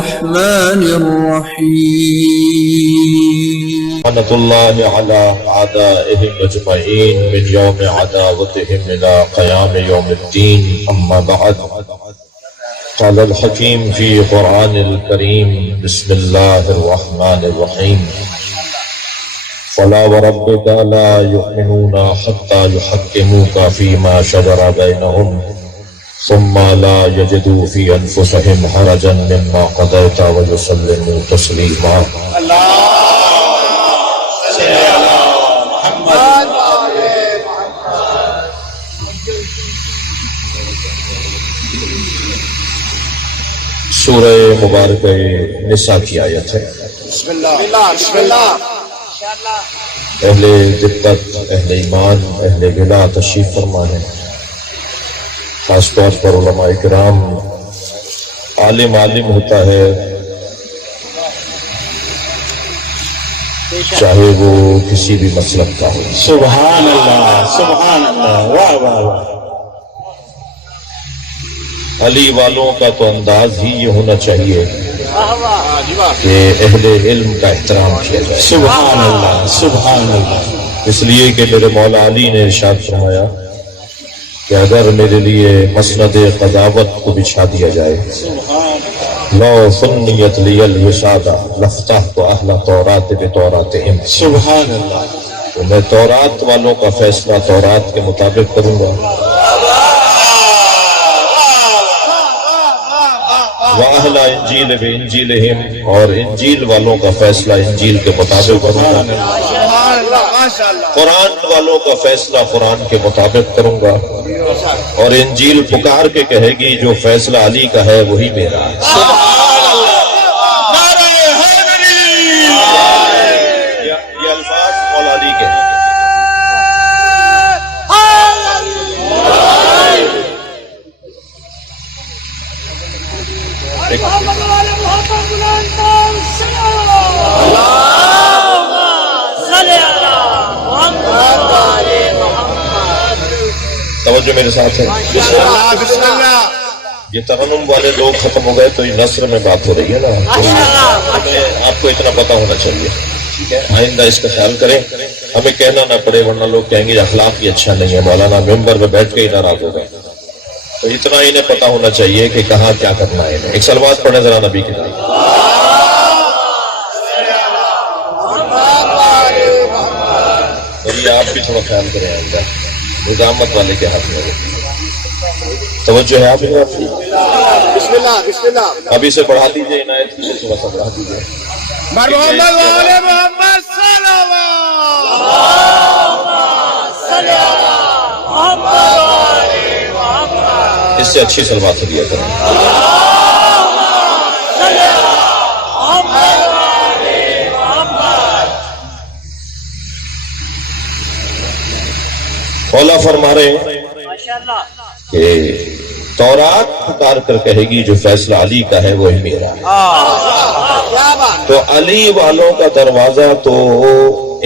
الرحمن الرحيم. لعنة الله على أعدائهم أجمعين من يوم عداوتهم إلى قيام يوم الدين. أما بعد، قال الحكيم في قرآن الكريم: بسم الله الرحمن الرحيم. فلا وربك لا يؤمنون حتى يحكموك فيما شجر بينهم ثم لا يجدوا في أنفسهم حرجا مما قضيت ويسلموا تسليما. سورہ مبارک نساء کی آیت ہے. بسم اللہ. اہل دقت، اہل ایمان، اہل بلا تشریف فرما ہے. خاص طور پر علماء کرام. عالم ہوتا ہے چاہے وہ کسی بھی مسلک کا ہو. سبحان اللہ، سبحان اللہ، واہ واہ واہ. علی والوں کا تو انداز ہی یہ ہونا چاہیے کہ اہل علم کا احترام کیا جائے. سبحان اللہ، سبحان اللہ. اس لیے کہ میرے مولا علی نے ارشاد فرمایا کہ اگر میرے لیے مسند قضاوت کو بچھا دیا جائے، لو سنیت لی الوساد لفتحت اہل تورات بتوراتہم، سبحان اللہ. تو میں تورات والوں کا فیصلہ تورات کے مطابق کروں گا، وَأَهْلَ إِنْجِيلِ بِإِنْجِيلِهِمْ، اور انجیل والوں کا فیصلہ انجیل کے مطابق کروں گا، قرآن والوں کا فیصلہ قرآن کے مطابق کروں گا. اور انجیل پکار کے کہے گی جو فیصلہ علی کا ہے وہی میرا ہے. یہ الفاظ مولا علی کے ہیں. توجہ میرے ساتھ ہے. یہ ترنم والے لوگ ختم ہو گئے تو یہ نثر میں بات ہو رہی ہے نا. آپ کو اتنا پتا ہونا چاہیے، ٹھیک ہے؟ آئندہ اس کا خیال کریں، ہمیں کہنا نہ پڑے، ورنہ لوگ کہیں گے اخلاق ہی اچھا نہیں ہے، مولانا ممبر پہ بیٹھ کے ہی ناراض ہو گئے. تو اتنا انہیں پتا ہونا چاہیے کہ کہاں کیا کرنا ہے. ایک صلوات پڑھیں ذرا نبی کی طرف. آپ بھی تھوڑا خیال کریں، آئندہ نظامت والے کے ہاتھ میں توجہ ہے. آپ بسم اللہ، بسم اللہ. ابھی سے بڑھا دیجیے، عنایت کی سے تھوڑا سا بڑھا دیجیے. محمد والے محمد اس سے اچھی صلوات دیا کریں. مولا فرما رہے ہیں کہ تورات پکار کر کہے گی جو فیصلہ علی کا ہے وہی میرا ہے. تو علی والوں کا دروازہ تو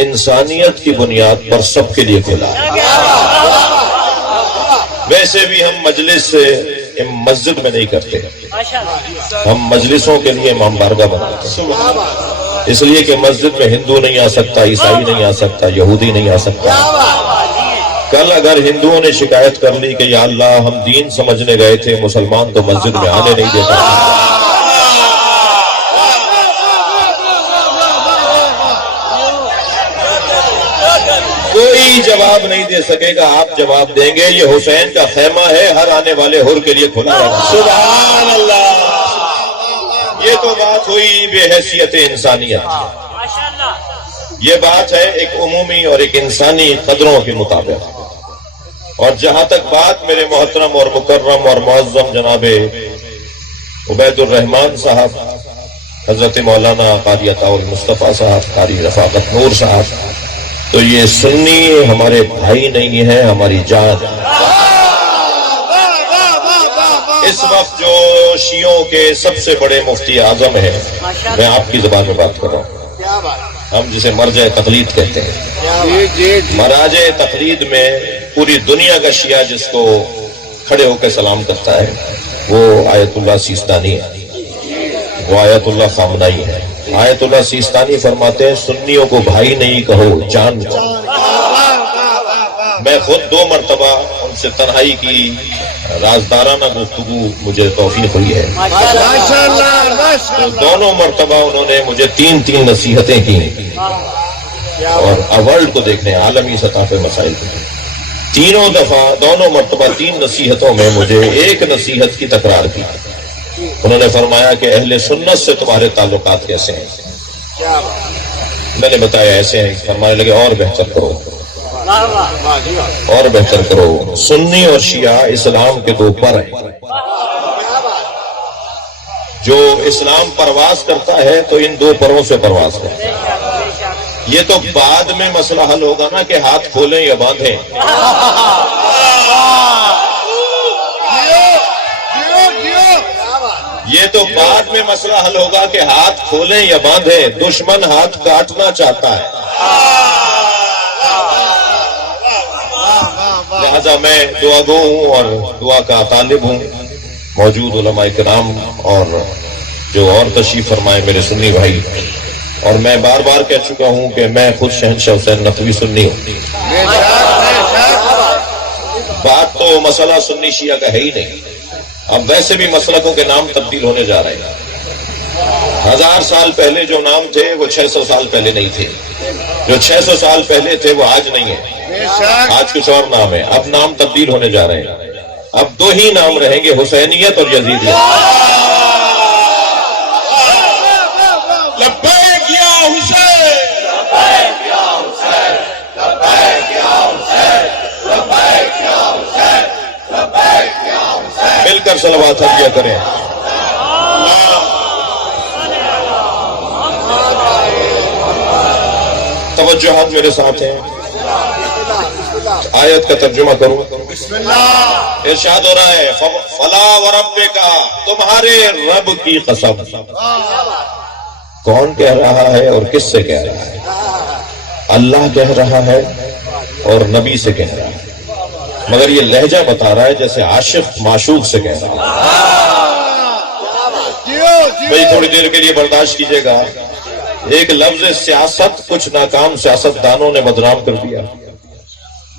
انسانیت کی بنیاد پر سب کے لیے کھلا ہے. ویسے بھی ہم مجلس سے مسجد میں نہیں کرتے، ہم مجلسوں کے لیے امام بارگاہ بناتے ہیں. اس لیے کہ مسجد میں ہندو نہیں آ سکتا، عیسائی نہیں آ سکتا، یہودی نہیں آ سکتا. کل اگر ہندوؤں نے شکایت کر لی کہ یا اللہ ہم دین سمجھنے گئے تھے، مسلمان تو مسجد میں آنے نہیں دیتا، کوئی جواب نہیں دے سکے گا. آپ جواب دیں گے یہ حسین کا خیمہ ہے، ہر آنے والے حر کے لیے کھلا ہے. سبحان اللہ. یہ تو بات ہوئی بے حیثیت انسانیت. یہ بات ہے ایک عمومی اور ایک انسانی قدروں کے مطابق. اور جہاں تک بات میرے محترم اور مکرم اور معظم جناب عبید الرحمان صاحب، حضرت مولانا قاری عطا المصطفیٰ صاحب، قاری رفاقت نور صاحب، تو یہ سنی ہمارے بھائی نہیں ہے، ہماری جان. اس وقت جو شیعوں کے سب سے بڑے مفتی اعظم ہیں، میں آپ کی زبان میں بات کر رہا ہوں، ہم جسے مرجع تقلید کہتے ہیں. مراجع تقلید میں پوری دنیا کا شیعہ جس کو کھڑے ہو کے سلام کرتا ہے وہ آیت اللہ سیستانی ہے. وہ آیت اللہ خامنائی ہے۔ آیت اللہ سیستانی فرماتے ہیں سنیوں کو بھائی نہیں کہو، جان کہو۔ میں خود 2 مرتبہ ان سے تنہائی کی رازدارانہ گفتگو مجھے توفیق ہوئی ہے، دونوں مرتبہ انہوں نے مجھے 3 نصیحتیں کی، اور ورلڈ کو دیکھنے عالمی سطح پہ مسائل کو، تینوں دفعہ دونوں مرتبہ 3 نصیحتوں میں مجھے ایک نصیحت کی تکرار کی۔ انہوں نے فرمایا کہ اہل سنت سے تمہارے تعلقات کیسے ہیں؟ میں نے بتایا ایسے ہیں۔ فرمانے لگے اور بہتر کرو، اور بہتر کرو، سنی اور شیعہ اسلام کے 2 پر ہیں۔ جو اسلام پرواز کرتا ہے تو ان 2 پروں سے پرواز کرتا ہے۔ یہ تو بعد میں مسئلہ حل ہوگا نا کہ ہاتھ کھولیں یا باندھیں۔ یہ تو بعد میں مسئلہ حل ہوگا کہ ہاتھ کھولیں یا باندھیں، دشمن ہاتھ کاٹنا چاہتا ہے۔ لہذا میں دعا گو ہوں اور دعا کا طالب ہوں۔ موجود علماء کرام اور جو اور تشریف فرمائے میرے سنی بھائی، اور میں بار بار کہہ چکا ہوں کہ میں خود شہنشاہ حسین نقوی سنی ہوں۔ بات تو مسئلہ سنی شیعہ کا ہے ہی نہیں، اب ویسے بھی مسلکوں کے نام تبدیل ہونے جا رہے ہیں۔ 1000 سال پہلے جو نام تھے وہ 600 سال پہلے نہیں تھے، جو 600 سال پہلے تھے وہ آج نہیں ہے، آج کچھ اور نام ہے۔ اب نام تبدیل ہونے جا رہے ہیں، اب 2 ہی نام رہیں گے، حسینیت اور یزیدیت۔ لبیک یا حسین، لبیک یا حسین، لبیک یا حسین، لبیک یا حسین، لبیک یا حسین۔ مل کر صلوات ہدیہ کریں۔ توجہات میرے ساتھ ہیں، آیت کا ترجمہ کروں۔ ارشاد ہو رہا ہے فلا وربک، تمہارے رب کی قسم۔ کون کہہ رہا ہے اور کس سے کہہ رہا ہے؟ اللہ کہہ رہا ہے اور نبی سے کہہ رہا ہے، مگر یہ لہجہ بتا رہا ہے جیسے عاشق معشوق سے کہہ رہا ہے۔ بھئی تھوڑی دیر کے لیے برداشت کیجئے گا۔ ایک لفظ سیاست کچھ ناکام سیاست دانوں نے بدنام کر دیا،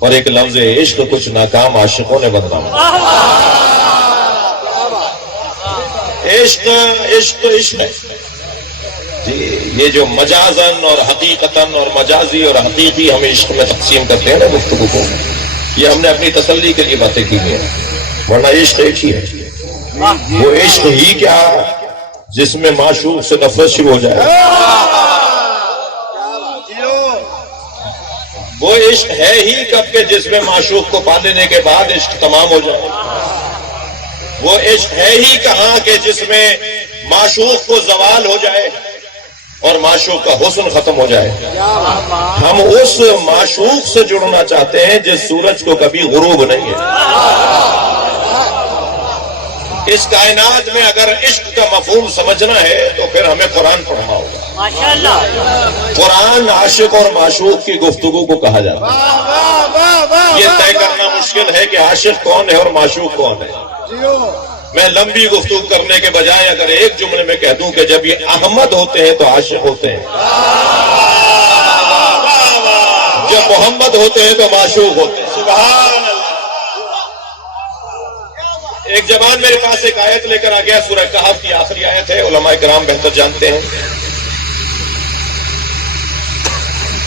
اور ایک لفظ عشق کچھ ناکام عاشقوں نے بدنام کیا۔ عشق عشق عشق ہے جی، یہ جو مجازن اور حقیقتاً اور مجازی اور حقیقی ہم عشق میں تقسیم کرتے ہیں نا گفتگو کو، یہ ہم نے اپنی تسلی کے لیے باتیں کی ہیں، ورنہ عشق ایک ہی ہے۔ وہ عشق ہی کیا جس میں معشوق سے نفرت شروع ہو جائے، وہ عشق ہے ہی کب کہ جس میں معشوق کو پا لینے کے بعد عشق تمام ہو جائے۔ وہ عشق ہے ہی کہاں کہ جس میں معشوق کو زوال ہو جائے اور معشوق کا حسن ختم ہو جائے۔ ہم اس معشوق سے جڑنا چاہتے ہیں جس سورج کو کبھی غروب نہیں ہے۔ اس کائنات میں اگر عشق کا مفہوم سمجھنا ہے تو پھر ہمیں قرآن پڑھنا ہوگا۔ قرآن عاشق اور معشوق کی گفتگو کو کہا جاتا ہے۔ یہ طے کرنا مشکل ہے کہ عاشق کون ہے اور معشوق کون ہے۔ میں لمبی گفتگو کرنے کے بجائے اگر ایک جملے میں کہہ دوں کہ جب یہ احمد ہوتے ہیں تو عاشق ہوتے ہیں، جب محمد ہوتے ہیں تو معشوق ہوتے ہیں۔ سبحان اللہ۔ ایک جوان میرے پاس ایک آیت لے کر آ گیا، سورہ کہف کی آخری آیت ہے، علماء کرام بہتر جانتے ہیں۔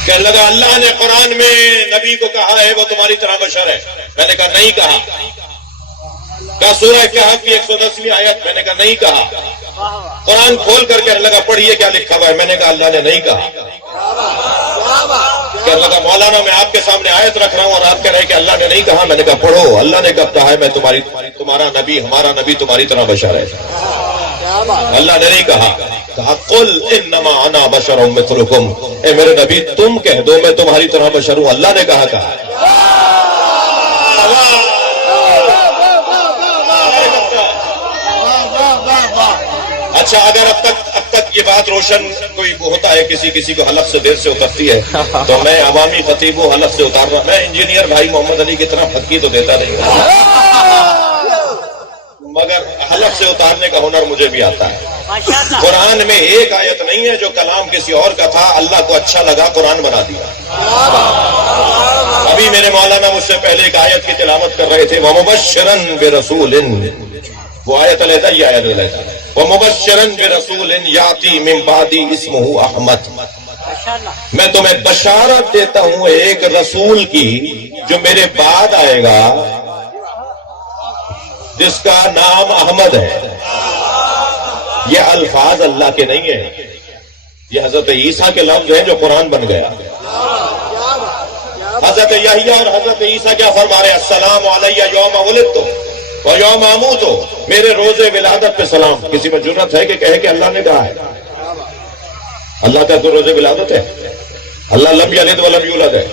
کہنے لگا اللہ نے قرآن میں نبی کو کہا ہے وہ تمہاری طرح بشر ہے۔ میں نے کہا نہیں کہا۔ کہا سورہ کہف کی 110ویں آیت۔ میں نے کہا نہیں کہا۔ قرآن کھول کر کہنے لگا پڑھیے کیا لکھا ہوا ہے۔ میں نے کہا اللہ نے نہیں کہا۔ کہنے لگا مولانا میں آپ کے سامنے آیت رکھ رہا ہوں اور آپ کہہ رہے ہیں کہ اللہ نے نہیں کہا۔ میں نے کہا پڑھو، اللہ نے کب کہا ہے میں تمہارا نبی، ہمارا نبی تمہاری طرح بشر ہے۔ اللہ نے نہیں کہا۔ کہا قل انما انا بشر مثلکم، اے میرے نبی تم کہہ دو میں تمہاری طرح بشر ہوں۔ اللہ نے کہا۔ اچھا اگر اب تک یہ بات روشن کوئی ہوتا ہے، کسی کو حلق سے دیر سے اترتی ہے تو میں عوامی خطیب ہوں، حلق سے اتارنا، میں انجینئر بھائی محمد علی کی طرح پھکی تو دیتا نہیں ہوں، مگر حلق سے اتارنے کا ہنر مجھے بھی آتا ہے۔ قرآن میں ایک آیت نہیں ہے جو کلام کسی اور کا تھا، اللہ کو اچھا لگا قرآن بنا دیا۔ ابھی میرے مولانا مجھ سے پہلے ایک آیت کی تلاوت کر رہے تھے، وَمُبَشِّرًا بِرَسُولٍ، وہ آیت علیحدہ، یہ آیت علیحدہ، وَمُبَشِّرًا بِرَسُولٍ يَأْتِي مِن بَعْدِي اسمہ احمد، میں تمہیں بشارت دیتا ہوں ایک رسول کی جو میرے بعد آئے گا جس کا نام احمد ہے۔ یہ الفاظ اللہ کے نہیں ہیں، یہ حضرت عیسیٰ کے لفظ ہیں جو قرآن بن گیا۔ حضرت یحییٰ اور حضرت عیسیٰ کیا فرما رہے ہیں؟ السلام علیہ یوم ولدت و یوم اموت، میرے روز ولادت پہ سلام۔ کسی میں جرأت ہے کہ کہے کہ اللہ نے کہا ہے؟ اللہ کا تو روز ولادت ہے، اللہ لم یلد ولم یولد ہے۔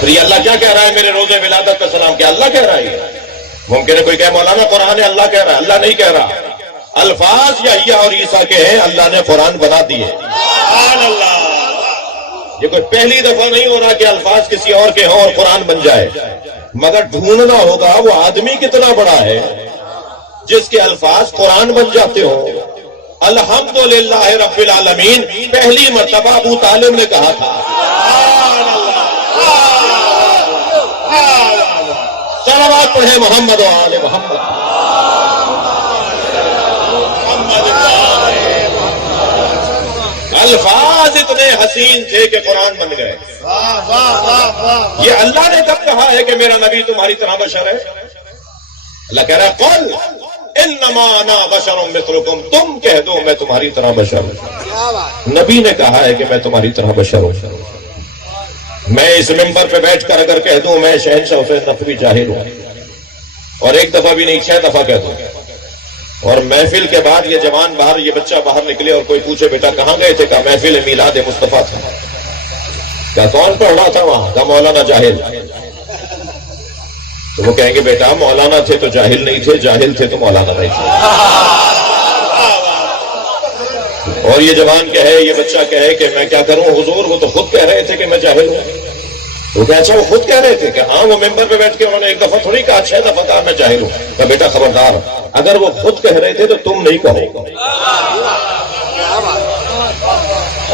پھر یہ اللہ کیا کہہ رہا ہے میرے روز ولادت پہ سلام؟ کیا اللہ کہہ رہا ہے یہ؟ ممکن ہے کوئی کہے مولانا قرآن ہے اللہ کہہ رہا ہے، اللہ نہیں کہہ رہا، الفاظ یحییٰ اور عیسیٰ کے ہیں، اللہ نے قرآن بنا دیے۔ سبحان اللہ! یہ کوئی پہلی دفعہ نہیں ہو رہا کہ الفاظ کسی اور کے ہوں اور قرآن بن جائے، مگر ڈھونڈنا ہوگا وہ آدمی کتنا بڑا ہے جس کے الفاظ قرآن بن جاتے ہوں۔ الحمدللہ رب العالمین پہلی مرتبہ ابو طالب نے کہا تھا۔ صلوات پڑھیں محمد و آل محمد۔ الفاظ اتنے حسین تھے کہ قرآن بن گئے۔ یہ اللہ نے کب کہا ہے کہ میرا نبی تمہاری طرح بشر ہے؟ اللہ کہہ رہا ہے قل انما انا بشر مثلکم، تم کہہ دو میں تمہاری طرح بشر ہوں۔ نبی نے کہا ہے کہ میں تمہاری طرح بشر ہوں۔ میں اس ممبر پہ بیٹھ کر اگر کہہ دوں میں شہنشاہ حسین نقوی جاہل ہوں، اور ایک دفعہ بھی نہیں 6 دفعہ کہہ دوں، اور محفل کے بعد یہ جوان باہر، یہ بچہ باہر نکلے اور کوئی پوچھے بیٹا کہاں گئے تھے؟ کہا محفل میلاد مصطفیٰ تھا۔ کیا کون پڑھ رہا تھا وہاں؟ کہا مولانا جاہل۔ تو وہ کہیں گے بیٹا مولانا تھے تو جاہل نہیں تھے، جاہل تھے تو مولانا نہیں تھے۔ اور یہ جوان کہے، یہ بچہ کہے کہ میں کیا کروں حضور، وہ تو خود کہہ رہے تھے کہ میں جاہل ہوں۔ تو کہ اچھا وہ خود کہہ رہے تھے کہ ہاں، وہ ممبر پہ بیٹھ کے انہوں نے ایک دفعہ تھوڑی کہا، 6 دفعہ کہا میں جاہل ہوں۔ کہ بیٹا خبردار، اگر وہ خود کہہ رہے تھے تو تم نہیں کہو۔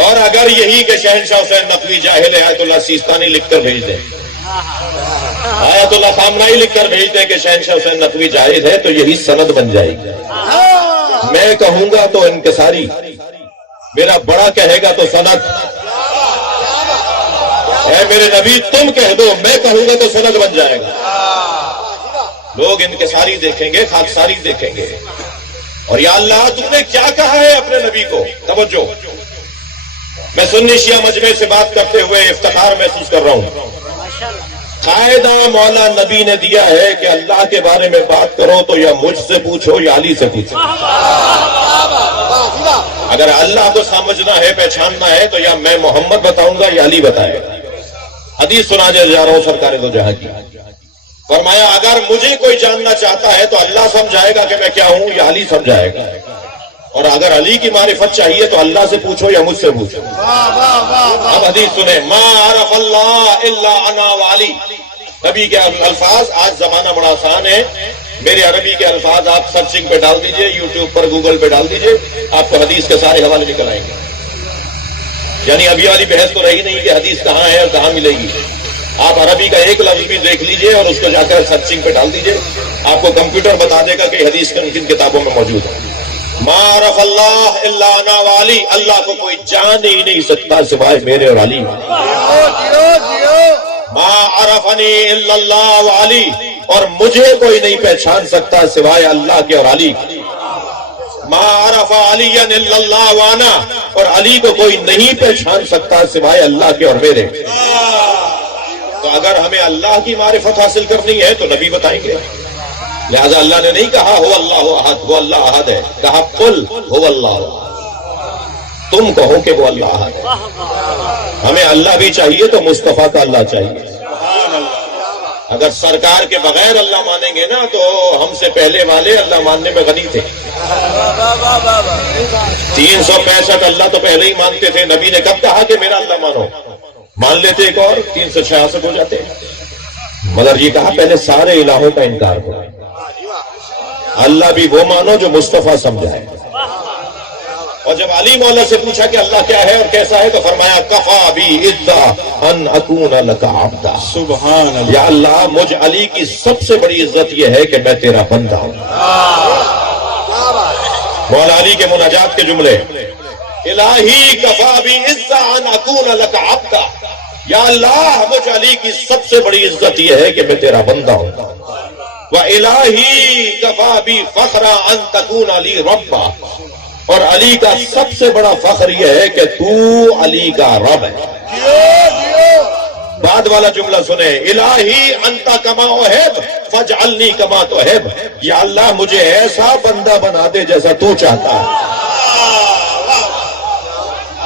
اور اگر یہی کہ شہنشاہ حسین نقوی جاہل ہے، آیت اللہ سیستانی لکھ کر بھیج دیں، آیت اللہ خامنائی لکھ کر بھیج دیں کہ شہنشاہ حسین نقوی جاہل ہے، تو یہی سند بن جائے گی۔ میں کہوں گا تو انکساری، میرا بڑا کہے گا تو سند۔ اے میرے نبی تم کہہ دو، میں کہوں گا تو سند بن جائے گا۔ لوگ انکساری دیکھیں گے، خاکساری دیکھیں گے، اور یا اللہ تم نے کیا کہا ہے اپنے نبی کو؟ توجہ، میں سنی شیعہ مجمع سے بات کرتے ہوئے افتخار محسوس کر رہا ہوں۔ قاعدہ مولا نبی نے دیا ہے کہ اللہ کے بارے میں بات کرو تو یا مجھ سے پوچھو یا علی سے پوچھو۔ اگر اللہ کو سمجھنا ہے، پہچاننا ہے، تو یا میں محمد بتاؤں گا یا علی بتائے گا۔ حدیث سنانے جا رہا ہوں سرکار دو جہاں کی، فرمایا اگر مجھے کوئی جاننا چاہتا ہے تو اللہ سمجھائے گا کہ میں کیا ہوں یا علی سمجھائے گا، اور اگر علی کی معرفت چاہیے تو اللہ سے پوچھو یا مجھ سے پوچھو۔ اب حدیث سنیں، ما عرف اللہ الا انا وعلی۔ نبی کے الفاظ، آج زمانہ بڑا آسان ہے، میرے عربی کے الفاظ آپ سرچنگ پہ ڈال دیجئے، یوٹیوب پر گوگل پہ ڈال دیجئے، آپ کو حدیث کے سارے حوالے نکل آئیں گے۔ یعنی ابھی والی بحث تو رہی نہیں کہ حدیث کہاں ہے اور کہاں ملے گی۔ آپ عربی کا ایک لفظ بھی دیکھ لیجئے اور اس کو جا کر سرچنگ پہ ڈال دیجئے، آپ کو کمپیوٹر بتا دے گا کہ حدیث کن کتابوں میں موجود ہے۔ ما عرف اللہ الا انا وعلی، اللہ کو کوئی جان ہی نہیں سکتا سوائے میرے اور علی۔ ما عرفنی الا اللہ وعلی، اور مجھے کوئی نہیں پہچان سکتا سوائے اللہ کے اور علی۔ ما عرف علی الا اللہ وانا، اور علی کو کوئی نہیں پہچان سکتا سوائے اللہ کے اور میرے۔ تو اگر ہمیں اللہ کی معرفت حاصل کرنی ہے تو نبی بتائیں گے۔ لہذا اللہ نے نہیں کہا ہو اللہ احد، وہ اللہ احد ہے، کہا قل ہو اللہ، تم کہو کہ وہ اللہ احد ہے۔ ہمیں اللہ بھی چاہیے تو مصطفیٰ کا اللہ چاہیے۔ اگر سرکار کے بغیر اللہ مانیں گے نا تو ہم سے پہلے والے اللہ ماننے میں غنی تھے۔ 365 اللہ تو پہلے ہی مانتے تھے، نبی نے کب کہا کہ میرا اللہ مانو؟ مان لیتے ایک اور 366 ہو جاتے، مگر یہ کہا پہلے سارے الہوں کا انکار کرو۔ اللہ بھی وہ مانو جو مصطفیٰ سمجھائے. اور جب علی مولا سے پوچھا کہ اللہ کیا ہے اور کیسا ہے تو فرمایا کفا بی عزا ان اکون لک عبدا. سبحان اللہ. یا اللہ مجھ علی کی سب سے بڑی عزت یہ ہے کہ میں تیرا بندہ ہوں. مولا علی کے مناجات کے جملے الہی کفا بی عزا ان اکون لک عبدا. یا اللہ مجھ علی کی سب سے بڑی عزت یہ ہے کہ میں تیرا بندہ ہوں. وَإِلَٰهِ كَفَى بِي فَخْرًا أَن تَكُونَ عَلِي رَبًّا. اور علی کا سب سے بڑا فخر یہ ہے کہ تو علی کا رب ہے. بعد والا جملہ سنیں الہی انت کما احب فاجعلنی کما تحب. یا اللہ مجھے ایسا بندہ بنا دے جیسا تو چاہتا ہے.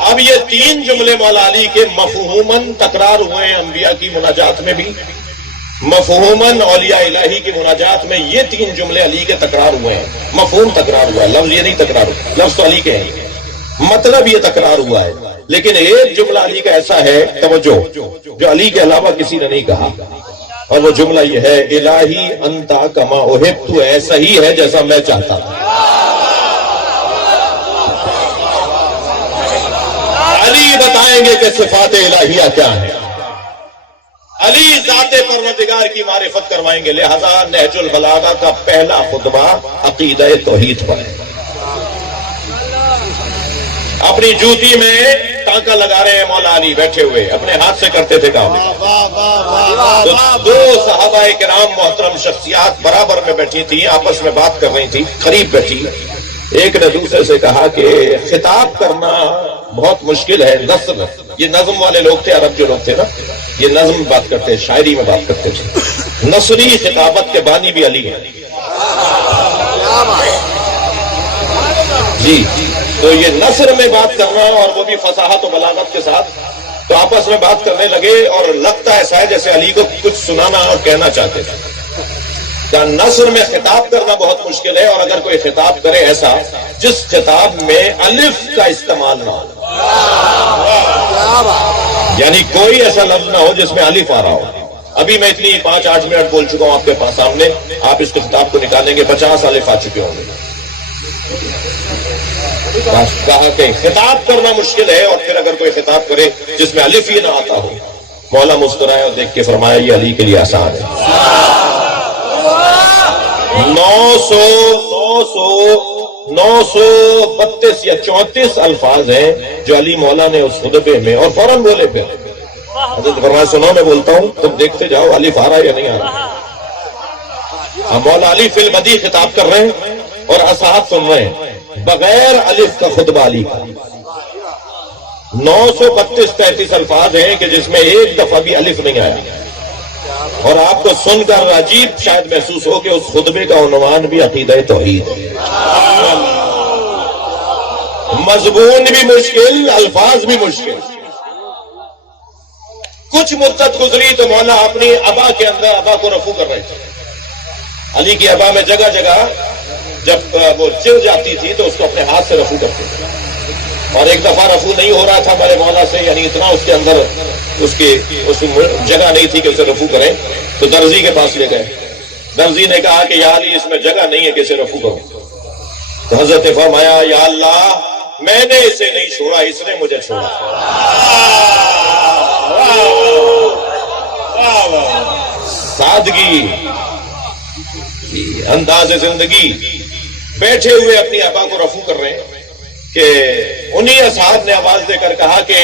اب یہ تین جملے مولا علی کے مفہوماً تکرار ہوئے ہیں انبیاء کی مناجات میں بھی، مفہوماً اولیاء الہی کی مناجات میں یہ تین جملے علی کے تکرار ہوئے ہیں. مفہوم تکرار ہوا ہے، لفظ یہ نہیں تکرار ہوا. لفظ تو علی کے ہیں، مطلب یہ تکرار ہوا ہے. لیکن ایک جملہ علی کا ایسا ہے، توجہ، جو علی کے علاوہ کسی نے نہیں کہا، اور وہ جملہ یہ ہے الہی انتا کما احب. تو ایسا ہی ہے جیسا میں چاہتا ہوں. علی بتائیں گے کہ صفات الہیہ کیا ہے. علی ذات پروردگار کی معرفت کروائیں گے. لہذا نہج البلاغہ کا پہلا خطبہ عقیدہ توحید پر ہے. اپنی جوتی میں ٹانکا لگا رہے ہیں مولا علی بیٹھے ہوئے، اپنے ہاتھ سے کرتے تھے کام. تو دو صحابہ کرام محترم شخصیات برابر میں بیٹھی تھی، آپس میں بات کر رہی تھی، قریب بیٹھی. ایک نے دوسرے سے کہا کہ خطاب کرنا بہت مشکل ہے. نثر، یہ نظم والے لوگ تھے، عرب جو لوگ تھے نا، یہ نظم میں بات کرتے، شاعری میں بات کرتے تھے. نثری خطابت کے بانی بھی علی ہیں. جی، تو یہ نثر میں بات کرنا اور وہ بھی فصاحت و بلاغت کے ساتھ، تو آپس میں بات کرنے لگے اور لگتا ایسا ہے جیسے علی کو کچھ سنانا اور کہنا چاہتے تھے. نثر میں خطاب کرنا بہت مشکل ہے، اور اگر کوئی خطاب کرے ایسا جس خطاب میں الف کا استعمال نہ ہو، یعنی کوئی ایسا لفظ نہ ہو جس میں الف آ رہا ہو. ابھی میں اتنی 5-8 منٹ بول چکا ہوں آپ کے پاس سامنے، آپ اس خطاب کو نکالیں گے 50 الف آ چکے ہوں گے. کہا کہ خطاب کرنا مشکل ہے، اور پھر اگر کوئی خطاب کرے جس میں الف ہی نہ آتا ہو. مولا مسکرائے اور دیکھ کے فرمایا یہ علی کے لیے آسان ہے. 932 یا 34 الفاظ ہیں جو علی مولا نے اس خطبے میں، اور فوراً بولے. پھر حضرت فرمایا سنو میں بولتا ہوں تم دیکھتے جاؤ الف آ رہا ہے یا نہیں آ رہا. مولا علی فی البدیع خطاب کر رہے ہیں اور اصحاب سن رہے ہیں بغیر الف کا خطبہ علی کا. 932-33 الفاظ ہیں کہ جس میں ایک دفعہ بھی الف نہیں آیا. اور آپ کو سن کر عجیب شاید محسوس ہو کہ اس خطبے کا عنوان بھی عقیدہ توحید ہے. مضمون بھی مشکل، الفاظ بھی مشکل. کچھ مدت گزری تو مولا اپنی ابا کے اندر ابا کو رفو کر رہے تھے. علی کی ابا میں جگہ جگہ جب وہ چل جاتی تھی تو اس کو اپنے ہاتھ سے رفو کرتے تھے. اور ایک دفعہ رفو نہیں ہو رہا تھا ہمارے مولا سے، یعنی اتنا اس کے اندر اس جگہ نہیں تھی کہ اسے رفو کریں، تو درزی کے پاس لے گئے. درزی نے کہا کہ یا علی اس میں جگہ نہیں ہے کہ اسے رفو کروں. تو حضرت فرمایا یا اللہ میں نے اسے نہیں چھوڑا، اس نے مجھے چھوڑا. سادگی، انداز زندگی. بیٹھے ہوئے اپنی ابا کو رفو کر رہے ہیں کہ انہی اصحاب نے آواز دے کر کہا کہ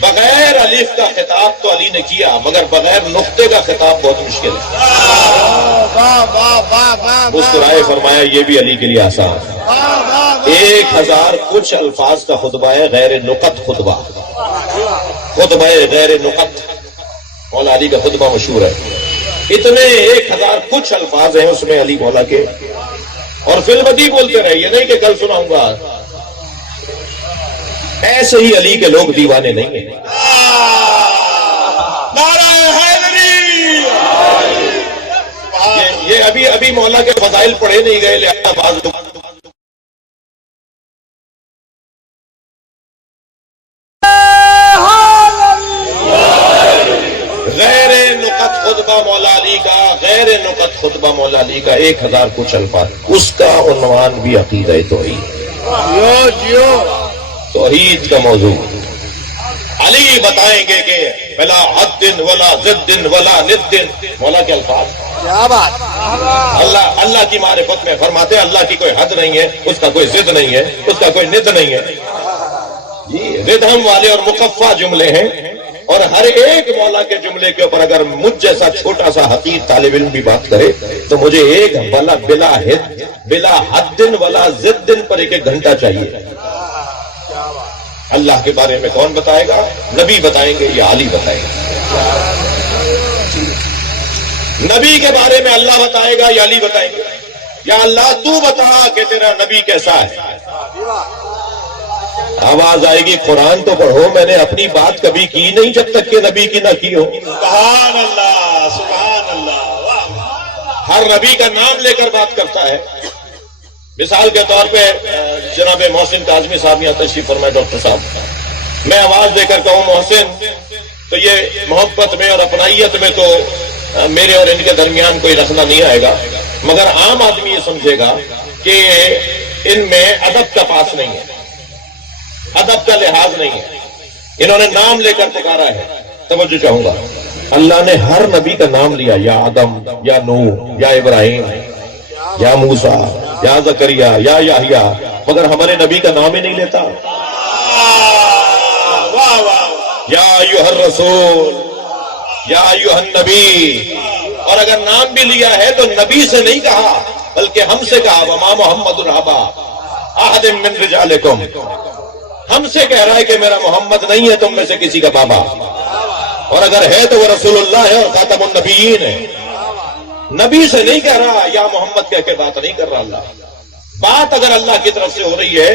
بغیر الف کا خطاب تو علی نے کیا، مگر بغیر نقطے کا خطاب بہت مشکل ہے. مسکرائے فرمایا یہ بھی علی کے لیے آسان ہے. 1000 کچھ الفاظ کا خطبہ ہے، غیر نقط خطبہ. خطبہ غیر نقط مولا علی کا خطبہ مشہور ہے. اتنے 1000 کچھ الفاظ ہیں اس میں علی مولا کے، اور فی البدیع بولتے رہے. یہ نہیں کہ کل سناؤں گا. ایسے ہی علی کے لوگ دیوانے نہیں ہیں. یہ ابھی مولا کے فضائل پڑھے نہیں گئے، لہذا بعض لوگ غیر نقط خطبہ مولا علی کا، غیر نقط خطبہ مولا مولا علی کا 1000 کچھ الفاظ، اس کا عنوان بھی عقیدہ توحید، توحید کا موضوع۔ علی بتائیں گے کہ بلا حد ولا ضد ولا ند، مولا کے الفاظ، کیا بات، اللہ کی معرفت میں فرماتے ہیں اللہ کی کوئی حد نہیں ہے، اس کا کوئی ضد نہیں ہے، اس کا کوئی ند نہیں ہے۔ یہ ردہم والے اور مقفع جملے ہیں، اور ہر ایک مولا کے جملے کے اوپر اگر مجھ جیسا چھوٹا سا حقیر طالب علم بھی بات کرے تو مجھے ایک بلا حد ولا ضد پر ایک گھنٹہ چاہیے۔ اللہ کے بارے میں کون بتائے گا؟ نبی بتائیں گے یا علی بتائیں گے؟ نبی کے بارے میں اللہ بتائے گا یا علی بتائیں گے؟ یا اللہ تو بتا کہ تیرا نبی کیسا ہے؟ آواز آئے گی قرآن تو پڑھو، میں نے اپنی بات کبھی کی نہیں جب تک کہ نبی کی نہ کی ہو۔ سبحان اللہ، سبحان اللہ۔ ہر نبی کا نام لے کر بات کرتا ہے۔ مثال کے طور پہ جناب محسن کاظمی صاحب یہاں تشریف فرمائے، ڈاکٹر صاحب، میں آواز دے کر کہوں محسن، تو یہ محبت میں اور اپنائیت میں تو میرے اور ان کے درمیان کوئی رکھنا نہیں آئے گا، مگر عام آدمی یہ سمجھے گا کہ ان میں ادب کا پاس نہیں ہے، ادب کا لحاظ نہیں ہے، انہوں نے نام لے کر پکارا ہے۔ توجہ چاہوں گا، اللہ نے ہر نبی کا نام لیا، یا آدم، یا نوح، یا ابراہیم، یا موسیٰ، یا زکریا، یا یحییٰ، مگر ہمارے نبی کا نام ہی نہیں لیتا۔ یا ایھا الرسول، یا ایھا النبی، اور اگر نام بھی لیا ہے تو نبی سے نہیں کہا بلکہ ہم سے کہا، وما محمد ابا احد من رجالکم، ہم سے کہہ رہا ہے کہ میرا محمد نہیں ہے تم میں سے کسی کا بابا، اور اگر ہے تو وہ رسول اللہ ہے اور خاتم النبیین ہے۔ نبی سے نہیں کہہ رہا، یا محمد کہہ کے بات نہیں کر رہا اللہ۔ بات اگر اللہ کی طرف سے ہو رہی ہے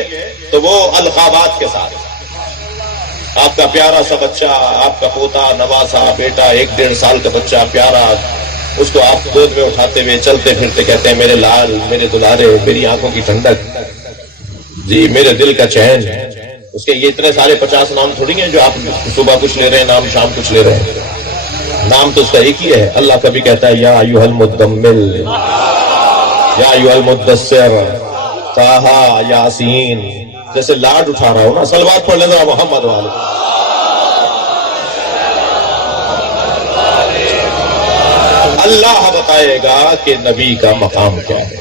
تو وہ القابات کے ساتھ، آپ کا پیارا سا بچہ، آپ کا پوتا، نواسا، بیٹا، 1-1.5 سال کا بچہ پیارا، اس کو آپ گود میں اٹھاتے ہوئے چلتے پھرتے کہتے ہیں میرے لال، میرے دلارے، میری آنکھوں کی ٹھنڈک، جی میرے دل کا چین۔ اس کے یہ اتنے سارے 50 نام تھوڑی ہیں جو آپ صبح کچھ لے رہے ہیں نام، شام کچھ لے رہے ہیں، نام تو اس کا ایک ہی ہے۔ اللہ کبھی کہتا ہے یا ایھا المدمل، یا ایھا المدثر، طٰہٰ، یاسین، جیسے لاڈ اٹھا رہا ہو نا۔ صلوات پڑھ لیں ذرا محمد والے۔ اللہ بتائے گا کہ نبی کا مقام کیا ہے،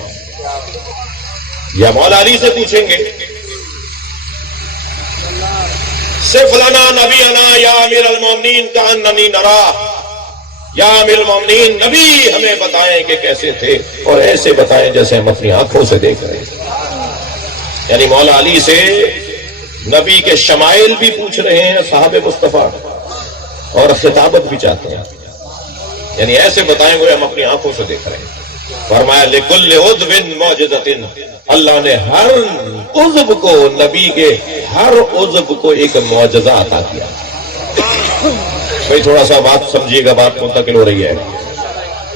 یا مولا علی سے پوچھیں گے صف لنا نبینا یا امیر المومنین کأننی نرا، یا امیر المومنین نبی ہمیں بتائیں کہ کیسے تھے، اور ایسے بتائیں جیسے ہم اپنی آنکھوں سے دیکھ رہے ہیں۔ یعنی مولا علی سے نبی کے شمائل بھی پوچھ رہے ہیں صحابہ مصطفیٰ، اور خطابت بھی چاہتے ہیں، یعنی ایسے بتائیں وہ ہم اپنی آنکھوں سے دیکھ رہے ہیں۔ فرمایا لِكُلِّ عُضْوٍ مُعْجِزَةٍ، اللہ نے ہر عضو کو، نبی کے ہر عضو کو ایک معجزہ عطا کیا۔ بھئی تھوڑا سا بات سمجھیے گا، بات منتقل ہو رہی ہے۔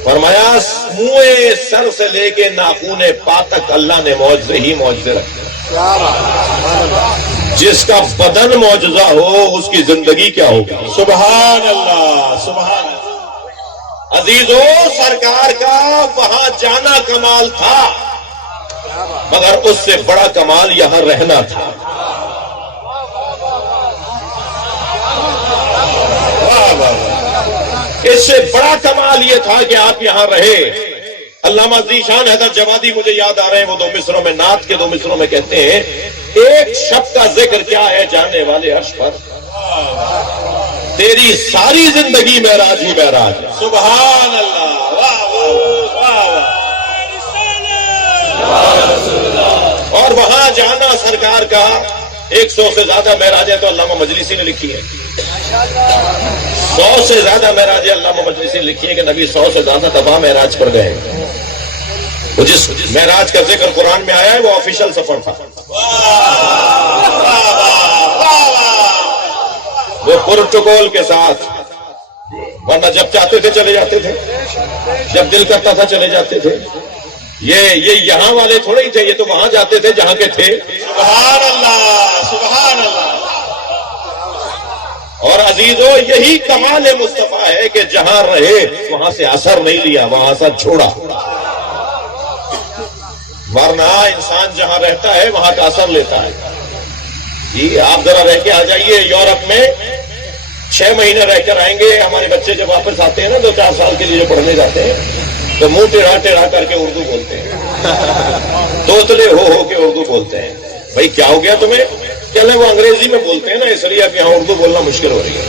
فرمایا منہ سر سے لے کے ناخن پا تک اللہ نے معجزے ہی معجزے رکھے۔ جس کا بدن معجزہ ہو اس کی زندگی کیا ہوگی؟ سبحان اللہ، سبحان اللہ۔ عزیزو، سرکار کا وہاں جانا کمال تھا، مگر اس سے بڑا کمال یہاں رہنا تھا۔ اس سے بڑا کمال یہ تھا کہ آپ یہاں رہے۔ علامہ ذیشان حیدر جوادی مجھے یاد آ رہے ہیں، وہ 2 مصروں میں، نعت کے 2 مصروں میں کہتے ہیں، ایک شب کا ذکر کیا ہے جانے والے عرش پر، تیری ساری زندگی معراج ہی معراج ہے۔ سبحان اللہ، واہ واہ واہ۔ اور وہاں جانا سرکار کا 100 سے زیادہ معراجیں تو علامہ مجلسی نے لکھی ہے، 100 سے زیادہ معراجیں علامہ مجلسی نے لکھی ہے کہ نبی 100 سے زیادہ دفعہ معراج پر گئے۔ وہ جس معراج کا ذکر قرآن میں آیا ہے وہ آفیشل سفر تھا، وہ پروٹوکول کے ساتھ، ورنہ جب چاہتے تھے چلے جاتے تھے، جب دل کرتا تھا چلے جاتے تھے۔ یہ یہاں والے تھوڑے ہی تھے، یہ تو وہاں جاتے تھے جہاں کے تھے۔ سبحان اللہ، سبحان اللہ۔ اور عزیزو، یہی کمال مصطفیٰ ہے کہ جہاں رہے وہاں سے اثر نہیں لیا، وہاں اثر چھوڑا۔ ورنہ انسان جہاں رہتا ہے وہاں کا اثر لیتا ہے. جی آپ ذرا رہ کے آ جائیے یورپ میں, 6 مہینے رہ کر آئیں گے. ہمارے بچے جب واپس آتے ہیں نا 2-4 سال کے لیے جو پڑھنے جاتے ہیں تو منہ ٹیڑھا ٹیڑھا کر کے اردو بولتے ہیں, توتلے ہو کے اردو بولتے ہیں. بھائی کیا ہو گیا تمہیں؟ چلے وہ انگریزی میں بولتے ہیں نا, اس لیے اب یہاں اردو بولنا مشکل ہو رہی ہے.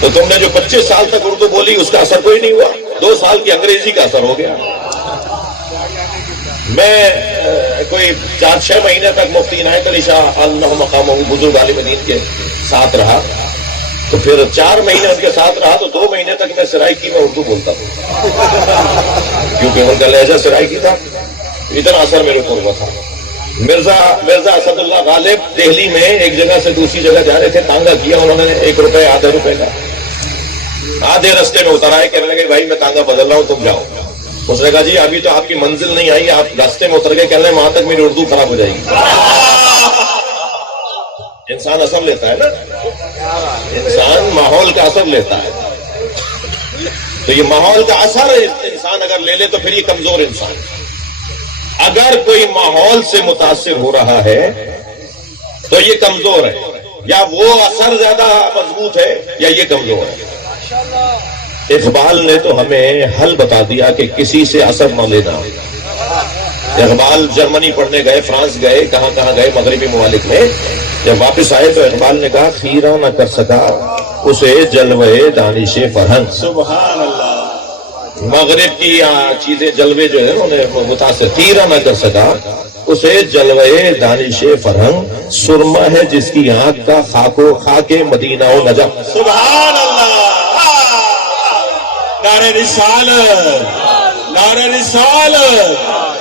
تو تم نے جو 25 سال تک اردو بولی اس کا اثر کوئی نہیں ہوا, 2 سال کی انگریزی کا اثر ہو گیا. میں کوئی 4-6 مہینے تک مفتی عنایت علی شاہ اللہ مقامہ بزرگ عالم دین کے ساتھ رہا, تو پھر 4 مہینے ان کے ساتھ رہا, تو 2 مہینے تک میں سرائکی میں اردو بولتا تھا کیونکہ ان کا لہجہ سرائکی تھا. اتنا اثر میرے اوپر ہوا تھا. مرزا اسد اللہ غالب دہلی میں ایک جگہ سے دوسری جگہ جا رہے تھے, تانگا کیا انہوں نے 1 روپے آدھے روپے کا. آدھے رستے میں اتر آئے, کہنے لگے بھائی میں تانگا بدل رہا ہوں تم جاؤ. اس نے کہا جی ابھی تو آپ کی منزل نہیں آئی, آپ راستے میں اتر گئے, کہنے لگے وہاں تک میری اردو خراب ہو جائے گی. انسان اثر لیتا ہے نا, انسان ماحول کا اثر لیتا ہے. تو یہ ماحول کا اثر انسان اگر لے لے تو پھر یہ کمزور انسان. اگر کوئی ماحول سے متاثر ہو رہا ہے تو یہ کمزور ہے, یا وہ اثر زیادہ مضبوط ہے یا یہ کمزور ہے. اقبال نے تو ہمیں حل بتا دیا کہ کسی سے اثر نہ لینا. اقبال جرمنی پڑھنے گئے, فرانس گئے, کہاں کہاں گئے مغربی ممالک میں. جب واپس آئے تو اقبال نے کہا خیرہ نہ کر سکا اسے جلوے دانش فرہنگ. سبحان اللہ. مغرب کی چیزیں جلوے جو ہے انہیں متاثر, خیرہ نہ کر سکا اسے جلوے دانش فرہنگ. سرما ہے جس کی آنکھ کا خاک مدینہ و نجف. سبحان اللہ. نعرہ رسالت, نعرہ رسالت,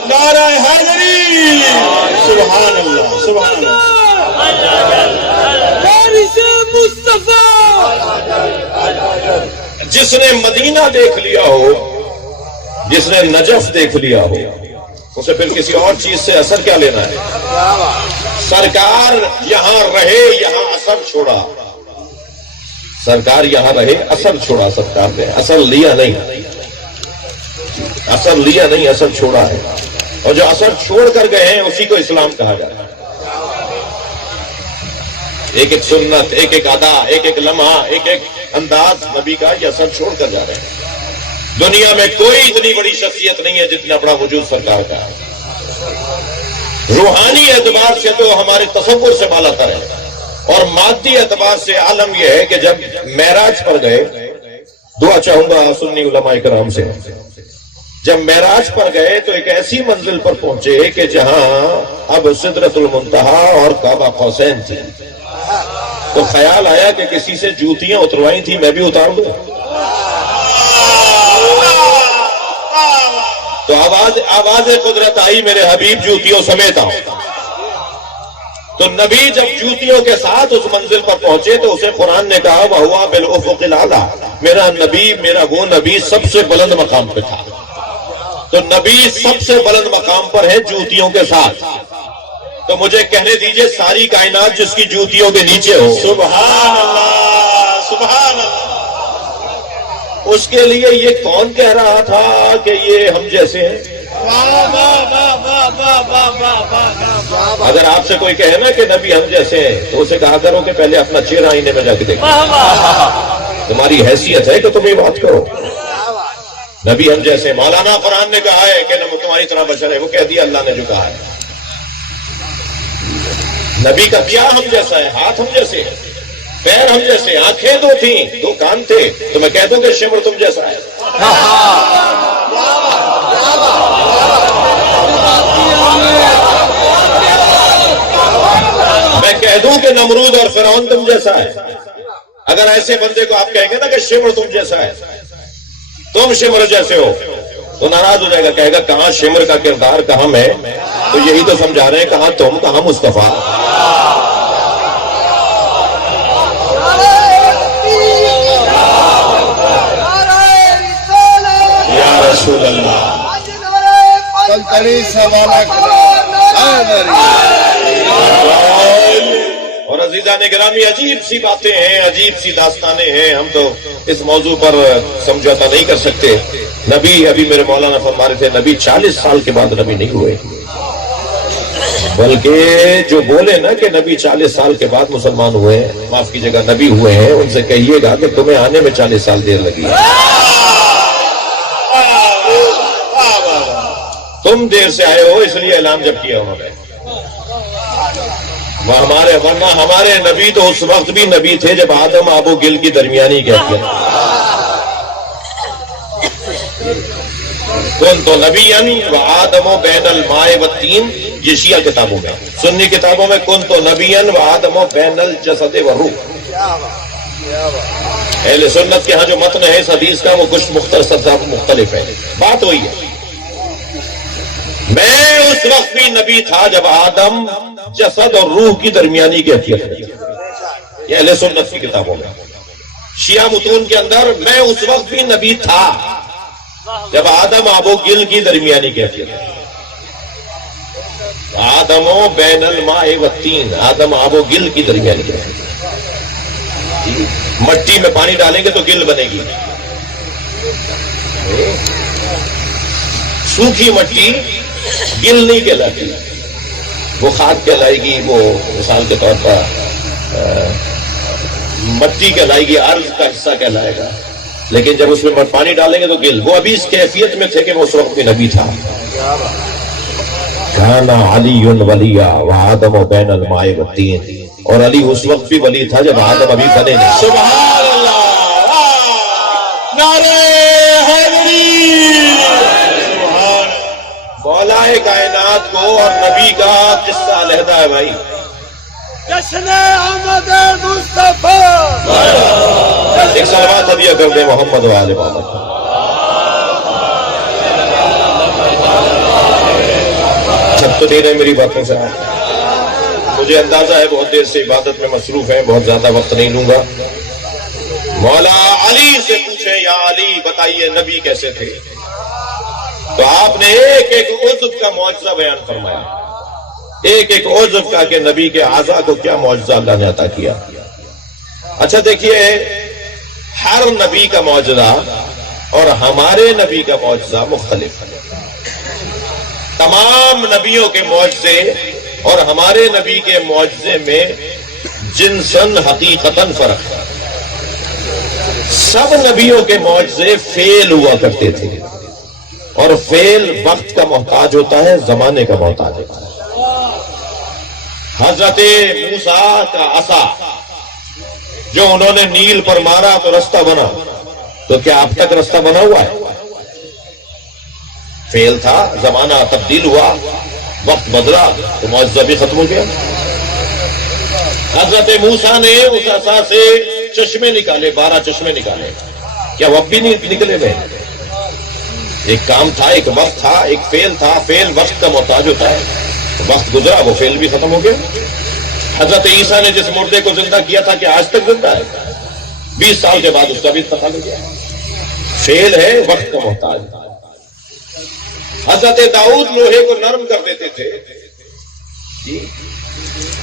نعرہ حیدری. سبحان اللہ, سبحان اللہ. جس نے مدینہ دیکھ لیا ہو, جس نے نجف دیکھ لیا ہو, اسے پھر کسی اور چیز سے اثر کیا لینا ہے. سرکار یہاں رہے, یہاں اثر چھوڑا. سرکار یہاں رہے, اثر چھوڑا. سرکار نے اثر لیا نہیں, اثر لیا نہیں, اثر چھوڑا ہے. اور جو اثر چھوڑ کر گئے ہیں اسی کو اسلام کہا جاتا ہے. ایک ایک سنت, ایک ایک ادا, ایک ایک لمحہ, ایک ایک انداز نبی کا یہ اثر چھوڑ کر جا رہے ہیں. دنیا میں کوئی اتنی بڑی شخصیت نہیں ہے جتنا بڑا وجود سرکار کا ہے. روحانی اعتبار سے تو ہمارے تصور سے بالا تر ہے, اور مادی اعتبار سے عالم یہ ہے کہ جب معراج پر گئے, دعا چاہوں گا سنی علماء کرام سے, جب معراج پر گئے تو ایک ایسی منزل پر پہنچے کہ جہاں اب سدرۃ المنتہا اور کعبہ قوسین تھی. تو خیال آیا کہ کسی سے جوتیاں اتروائی تھی, میں بھی اتار دوں. تو آواز قدرت آئی, میرے حبیب جوتیوں سمیت آؤ. تو نبی جب جوتیوں کے ساتھ اس منزل پر پہنچے تو اسے قرآن نے کہا وَهُوَ بِالْأُفُقِ الْأَعْلَىٰ. میرا نبی, میرا وہ نبی سب سے بلند مقام پہ تھا. تو نبی سب سے بلند مقام پر ہے جوتیوں کے ساتھ. تو مجھے کہنے دیجئے ساری کائنات جس کی جوتیوں کے نیچے ہو. سبحان اللہ, سبحان اللہ. اس کے لیے یہ کون کہہ رہا تھا کہ یہ ہم جیسے ہیں؟ اگر آپ سے کوئی کہے نا کہ نبی ہم جیسے ہیں تو اسے کہا کرو کہ پہلے اپنا چہرہ آئینے میں جا کے دیکھو. تمہاری حیثیت ہے کہ تم یہ بات کرو. نبی ہم جیسے, مولانا قرآن نے کہا ہے کہ تمہاری طرح بشر ہے, وہ کہہ دیا اللہ نے جو کہا ہے. نبی کا کیا ہم جیسا ہے؟ ہاتھ ہم جیسے, پیر ہم جیسے, آنکھیں 2 تھیں, 2 کان تھے. تو میں کہہ دوں کہ شمر تم جیسا ہے. میں کہہ دوں کہ نمرود اور فرعون تم جیسا ہے. اگر ایسے بندے کو آپ کہیں گے نا کہ شمر تم جیسا ہے, تم شمر جیسے ہو, تو ناراض ہو جائے گا, کہے گا کہاں شمر کا کردار کہاں میں. تو یہی تو سمجھا رہے ہیں, کہاں تم کہاں مصطفیٰ. یا رسول اللہ. اور عزیزان گرامی, عجیب سی باتیں ہیں, عجیب سی داستانیں ہیں. ہم تو اس موضوع پر سمجھوتا نہیں کر سکتے. نبی, ابھی میرے مولانا فرما رہے تھے, نبی 40 سال کے بعد نبی نہیں ہوئے. بلکہ جو بولے نا کہ نبی 40 سال کے بعد مسلمان ہوئے ہیں، معاف کیجیے گا نبی ہوئے ہیں، ان سے کہیے گا کہ تمہیں آنے میں 40 سال دیر لگی ہے، تم دیر سے آئے ہو اس لیے اعلان جب کیا انہوں نے، ورنہ ہمارے نبی تو اس وقت بھی نبی تھے جب آدم آب و گل کی درمیانی کیفیت، کون تو نبی و آدم و بین الماء والتین، یہ شیعہ کتابوں میں، سنی کتابوں میں کون تو نبی و آدم و بین الجسد والروح۔ اہل سنت کے ہاں جو متن ہے اس حدیث کا وہ کچھ مختلف ہے، بات وہی ہے، میں اس وقت بھی نبی تھا جب آدم جسد اور روح کی درمیانی کیفیت ہے، یہ اہل سنت کی کتابوں میں۔ شیعہ متون کے اندر میں اس وقت بھی نبی تھا جب آدم آب و گل کی درمیانی کیفیت ہے، آدم و بین الماء والتین، آدم آب و گل کی درمیانی کیفیت، مٹی میں پانی ڈالیں گے تو گل بنے گی، سوکھی مٹی گل نہیں کہلاتی، وہ کھاد کہلائے گی، وہ مثال کے طور پر مٹی کہلائے گی، ارض کا حصہ کہلائے گا، لیکن جب اس میں پانی ڈالیں گے تو گل، وہ ابھی اس کیفیت میں تھے کہ وہ اس وقت بھی نبی تھا۔ کانا علی ولیا وآدم بین الماء والتین، اور علی اس وقت بھی ولی تھا جب آدم ابھی بنے نہیں۔ سبحان اللہ، نعرہ حیدری، سبحان مولا کائنات کو اور نبی کا قصہ علیحدہ ہے بھائی، جشن آمد مصطفیٰ، ایک صلوات ہدیہ کر دیں محمد و آل محمد۔ چھت تو نہیں رہے میری باتوں سے، مجھے اندازہ ہے بہت دیر سے عبادت میں مصروف ہیں، بہت زیادہ وقت نہیں لوں گا۔ مولا علی سے پوچھیں یا علی بتائیے نبی کیسے تھے، تو آپ نے ایک ایک عضو کا معجزہ بیان فرمایا، ایک ایک عضو کا کہ نبی کے اعضاء کو کیا معجزہ اللہ نے عطا کیا۔ اچھا دیکھیے، ہر نبی کا معجزہ اور ہمارے نبی کا معجزہ مختلف ہے، تمام نبیوں کے معجزے اور ہمارے نبی کے معجزے میں جنسن حقیقتاً فرق ہے۔ سب نبیوں کے معجزے فعل ہوا کرتے تھے، اور فعل وقت کا محتاج ہوتا ہے، زمانے کا محتاج ہوتا ہے۔ حضرت موسیٰ کا عصا جو انہوں نے نیل پر مارا تو رستہ بنا، تو کیا اب تک رستہ بنا ہوا ہے؟ فعل تھا، زمانہ تبدیل ہوا، وقت بدلا تو معجزہ بھی ختم ہو گیا۔ حضرت موسیٰ نے اس عصا سے چشمے نکالے، 12 چشمے نکالے، کیا وہ اب بھی نہیں نکلے ہوئے؟ ایک کام تھا، ایک وقت تھا، ایک فعل تھا، فعل وقت کا محتاج ہوتا ہے، وقت گزرا وہ فعل بھی ختم ہو گیا۔ حضرت عیسیٰ نے جس مردے کو زندہ کیا تھا کہ آج تک زندہ ہے، 20 سال کے بعد اس کا بھی انتقال ہو گیا۔ فعل ہے، وقت کا محتاج۔ حضرت داؤد لوہے کو نرم کر دیتے تھے،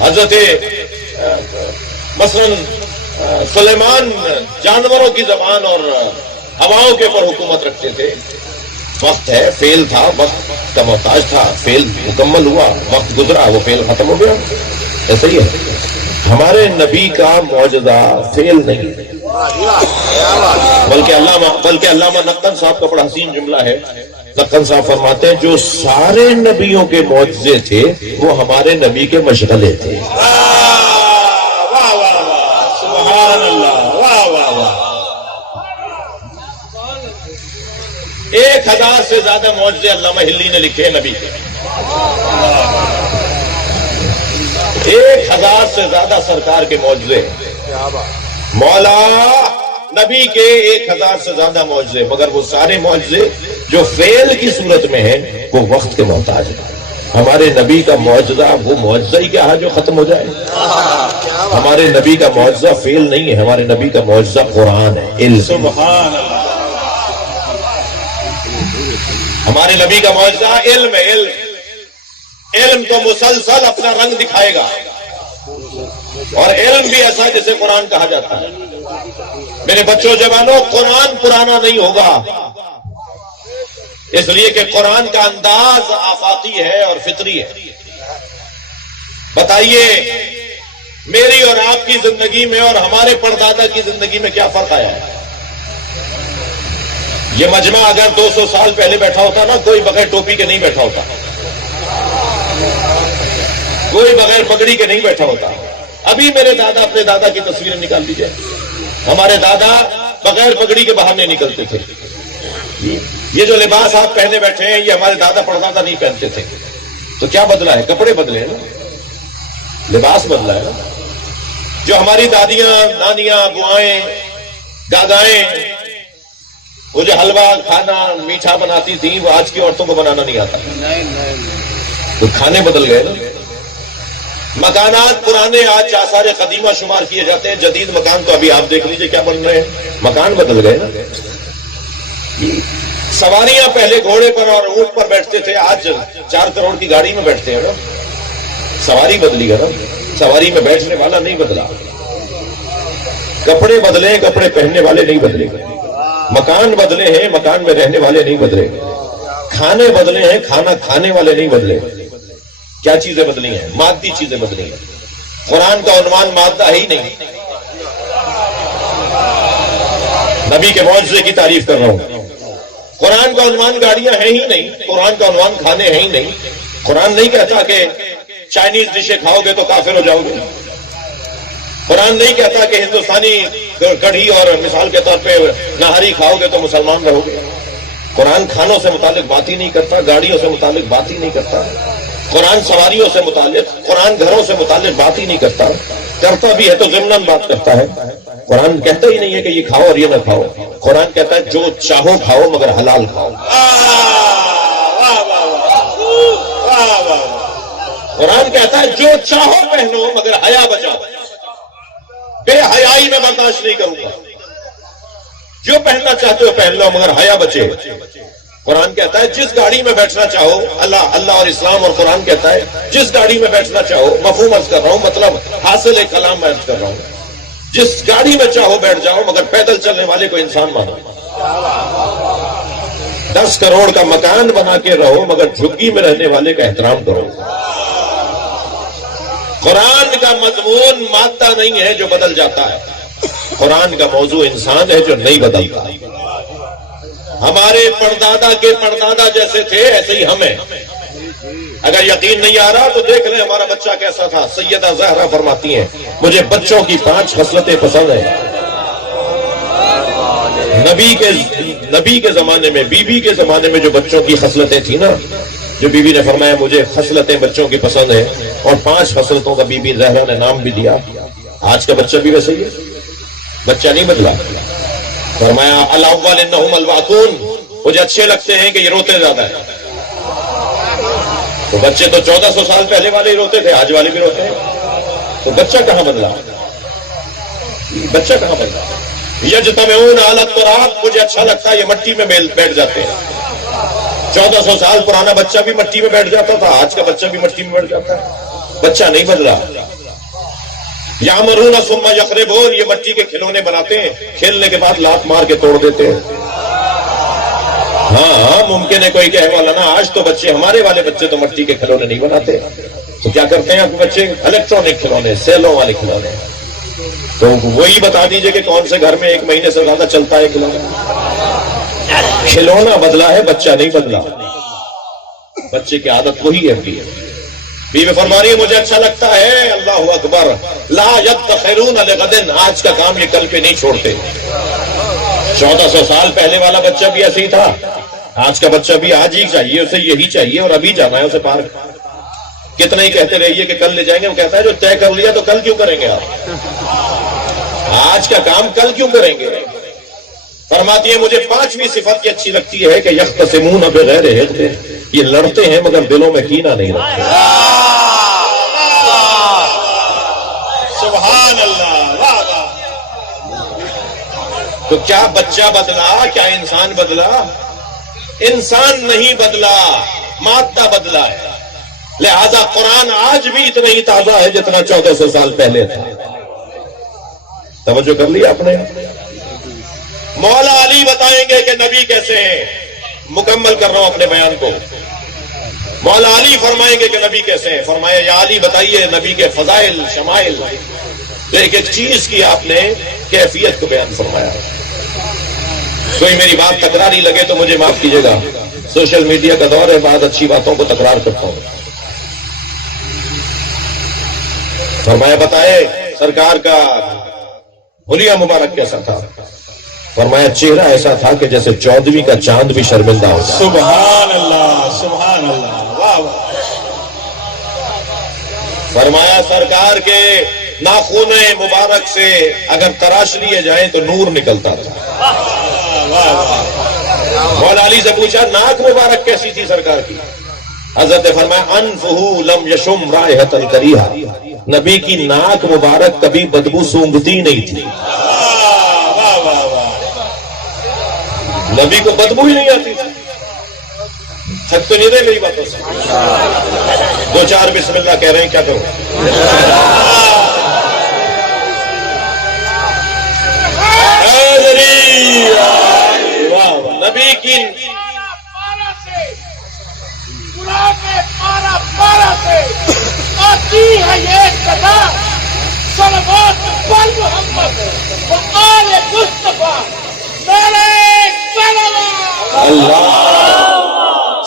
حضرت مثلا سلیمان جانوروں کی زبان اور ہواؤں کے اوپر حکومت رکھتے تھے، وقت ہے، فعل تھا، وقت کا محتاج تھا، فعل مکمل ہوا، وقت گزرا وہ فعل ختم ہو گیا۔ ایسا ہی ہے ہمارے نبی کا معجزہ فعل نہیں، بلکہ علامہ نقطن صاحب کا بڑا حسین جملہ ہے، نقطن صاحب فرماتے ہیں جو سارے نبیوں کے معجزے تھے وہ ہمارے نبی کے مشغلے تھے۔ واہ واہ واہ، سبحان اللہ، واہ واہ واہ۔ 1000 سے زیادہ معجزے علامہ ہلی نے لکھے نبی کے، 1000 سے زیادہ سرکار کے معجزے، مولا نبی کے 1000 سے زیادہ معجزے، مگر وہ سارے معجزے جو فعل کی صورت میں ہیں وہ وقت کے محتاج ہیں۔ ہمارے نبی کا معجزہ وہ معجزہ ہی کیا ہے جو ختم ہو جائے؟ ہمارے نبی کا معجزہ فعل نہیں ہے، ہمارے نبی کا معجزہ قرآن ہے، علم۔ سبحان اللہ، ہمارے نبی کا معجزہ علم ہے، علم تو مسلسل اپنا رنگ دکھائے گا، اور علم بھی ایسا جسے قرآن کہا جاتا ہے۔ میرے بچوں جوانوں، قرآن پرانا نہیں ہوگا، اس لیے کہ قرآن کا انداز آفاقی ہے اور فطری ہے۔ بتائیے میری اور آپ کی زندگی میں اور ہمارے پردادا کی زندگی میں کیا فرق آیا ہے؟ یہ مجمع اگر 200 سال پہلے بیٹھا ہوتا نا، کوئی بغیر ٹوپی کے نہیں بیٹھا ہوتا، کوئی بغیر پگڑی کے نہیں بیٹھا ہوتا۔ ابھی میرے دادا اپنے دادا کی تصویریں نکال لیجئے، ہمارے دادا بغیر پگڑی کے باہر نہیں نکلتے تھے۔ یہ جو لباس آپ پہنے بیٹھے ہیں یہ ہمارے دادا پردادا نہیں پہنتے تھے۔ تو کیا بدلا ہے؟ کپڑے بدلے ہیں نا، لباس بدلا ہے نا۔ جو ہماری دادیاں، نانیاں، بوائیں، دادائیں وہ جو حلوہ کھانا میٹھا بناتی تھی وہ آج کی عورتوں کو بنانا نہیں آتا۔ تو کھانے بدل گئے نا۔ مکانات پرانے آج آثار قدیمہ شمار کیے جاتے ہیں، جدید مکان تو ابھی آپ دیکھ لیجئے کیا بن رہے ہیں، مکان بدل گئے نا۔ سواریاں پہلے گھوڑے پر اور اونٹ پر بیٹھتے تھے، آج 4 کروڑ کی گاڑی میں بیٹھتے ہیں نا۔ سواری بدلی ہے نا، سواری میں بیٹھنے والا نہیں بدلا۔ کپڑے بدلے ہیں، کپڑے پہننے والے نہیں بدلے۔ مکان بدلے ہیں، مکان میں رہنے والے نہیں بدلے۔ کھانے بدلے ہیں، کھانا کھانے والے نہیں بدلے۔ کیا چیزیں بدلی ہیں؟ مادی چیزیں بدلی ہیں۔ قرآن کا عنوان مادہ ہی نہیں۔ نبی کے معجزے کی تعریف کر رہا ہوں۔ قرآن کا عنوان گاڑیاں ہیں ہی نہیں، قرآن کا عنوان کھانے ہیں ہی نہیں۔ قرآن نہیں کہتا کہ چائنیز ڈشیں کھاؤ گے تو کافر ہو جاؤ گے۔ قرآن نہیں کہتا کہ ہندوستانی کڑھی اور مثال کے طور پہ نہاری کھاؤ گے تو مسلمان رہو گے۔ قرآن کھانوں سے متعلق بات ہی نہیں کرتا، گاڑیوں سے متعلق بات ہی نہیں کرتا۔ قرآن سواریوں سے متعلق، قرآن گھروں سے متعلق بات ہی نہیں کرتا۔ کرتا بھی ہے تو ضمناً بات کرتا ہے۔ قرآن کہتا ہی نہیں ہے کہ یہ کھاؤ اور یہ نہ کھاؤ۔ قرآن کہتا ہے جو چاہو کھاؤ مگر حلال کھاؤ۔ قرآن کہتا ہے جو چاہو پہنو مگر حیا بچاؤ۔ بے حیائی میں برداشت نہیں کروں گا۔ جو پہننا چاہتے ہو پہن لو مگر حیا بچے۔ قرآن کہتا ہے جس گاڑی میں بیٹھنا چاہو، اللہ اور اسلام اور قرآن کہتا ہے جس گاڑی میں بیٹھنا چاہو، مفہوم عرض کر رہا ہوں، مطلب حاصل کلام میں عرض کر رہا ہوں، جس گاڑی میں چاہو بیٹھ جاؤ مگر پیدل چلنے والے کو انسان مانو۔ 10 کروڑ کا مکان بنا کے رہو مگر جھگی میں رہنے والے کا احترام کرو۔ قرآن کا مضمون مادہ نہیں ہے جو بدل جاتا ہے، قرآن کا موضوع انسان ہے جو نہیں بدلتا۔ ہمارے پردادا کے پردادا جیسے تھے ایسے ہی ہم ہیں۔ اگر یقین نہیں آ رہا تو دیکھ لیں ہمارا بچہ کیسا تھا۔ سیدہ زہرا فرماتی ہیں مجھے بچوں کی 5 خصلتیں پسند ہیں۔ نبی کے زمانے میں، بی بی کے زمانے میں جو بچوں کی خصلتیں تھیں نا، جو بی بی نے فرمایا مجھے خصلتیں بچوں کی پسند ہیں، اور 5 خصلتوں کا بی بی زہرا نے نام بھی دیا۔ آج کا بچہ بھی ویسے ہی ہے، بچہ نہیں بدلا۔ فرمایا الاول انہم الواقون، مجھے اچھے لگتے ہیں کہ یہ روتے زیادہ ہیں۔ تو بچے تو 1400 سال پہلے والے ہی روتے تھے، آج والے بھی روتے ہیں۔ تو بچہ کہاں بدلا؟ بچہ کہاں بدلا؟ یجتمعون علی التراب، مجھے اچھا لگتا ہے یہ مٹی میں بیٹھ جاتے ہیں۔ 1400 سال پرانا بچہ بھی مٹی میں بیٹھ جاتا تھا، آج کا بچہ بھی مٹی میں بیٹھ جاتا ہے۔ بچہ نہیں بدلا۔ یامرون ثم یخربون، یہ مٹی کے کھلونے بناتے ہیں، کھیلنے کے بعد لات مار کے توڑ دیتے ہیں۔ ہاں ممکن ہے کوئی کہے مولانا آج تو بچے، ہمارے والے بچے تو مٹی کے کھلونے نہیں بناتے، تو کیا کرتے ہیں آپ کے بچے؟ الیکٹرانک کھلونے، سیلوں والے کھلونے۔ تو وہی بتا دیجئے کہ کون سے گھر میں 1 مہینے سے زیادہ چلتا ہے کھلونا؟ کھلونا بدلا ہے، بچہ نہیں بدلا۔ بچے کی عادت وہی ہے۔ بیوی فرما رہی ہے مجھے اچھا لگتا ہے، اللہ اکبر، لا یدخرون لغد، آج کا کام یہ کل پہ نہیں چھوڑتے۔ 1400 سال پہلے والا بچہ بھی ایسے ہی تھا، آج کا بچہ بھی آج ہی چاہیے، اسے یہی چاہیے اور ابھی جانا ہے اسے پارک۔ کتنا ہی کہتے رہیے کہ کل لے جائیں گے، وہ کہتا ہے جو طے کر لیا تو کل کیوں کریں گے آپ؟ آج کا کام کل کیوں کریں گے؟ فرماتی ہے مجھے 5ویں صفت کی اچھی لگتی ہے کہ یختصمون بغیر حقد، یہ لڑتے ہیں مگر دلوں میں کینہ نہیں رکھتے۔ سبحان اللہ، واہ واہ۔ تو کیا بچہ بدلا؟ کیا انسان بدلا؟ انسان نہیں بدلا، مادہ بدلا ہے۔ لہذا قرآن آج بھی اتنا ہی تازہ ہے جتنا 1400 سال پہلے تھا۔ توجہ کر لیا آپ نے؟ مولا علی بتائیں گے کہ نبی کیسے ہیں۔ مکمل کر رہا ہوں اپنے بیان کو۔ مولا علی فرمائیں گے کہ نبی کیسے ہیں؟ فرمایا یا علی بتائیے نبی کے فضائل شمائل. تو ایک ایک چیز کی آپ نے کیفیت کو بیان فرمایا. کوئی میری بات تکراری لگے تو مجھے معاف کیجیے گا، سوشل میڈیا کا دور ہے، بعض اچھی باتوں کو تکرار کرتا ہوں. فرمایا بتائے سرکار کا حلیہ مبارک کیسا تھا؟ فرمایا چہرہ ایسا تھا کہ جیسے 14ویں کا چاند بھی شرمندہ ہو جائے. سبحان اللہ سبحان اللہ، واہ واہ. فرمایا سرکار کے ناخن مبارک سے اگر تراش لیے جائیں تو نور نکلتا تھا. مولا علی سے پوچھا ناک مبارک کیسی تھی سرکار کی؟ حضرت فرمایا انفہ لم یشم رائحۃ کریہا، نبی کی ناک مبارک کبھی بدبو سونگھتی نہیں تھی. نبی کو بدبو ہی نہیں آتی تھی. حق تو نہیں رہے میری باتوں سے؟ دو چار بسم اللہ کہہ رہے ہیں، کیا کروں؟ نبی کی پارا سے آتی ہے یہ صدا، صلوات پر محمد و آل مصطفیٰ میرے صلوات. اللہ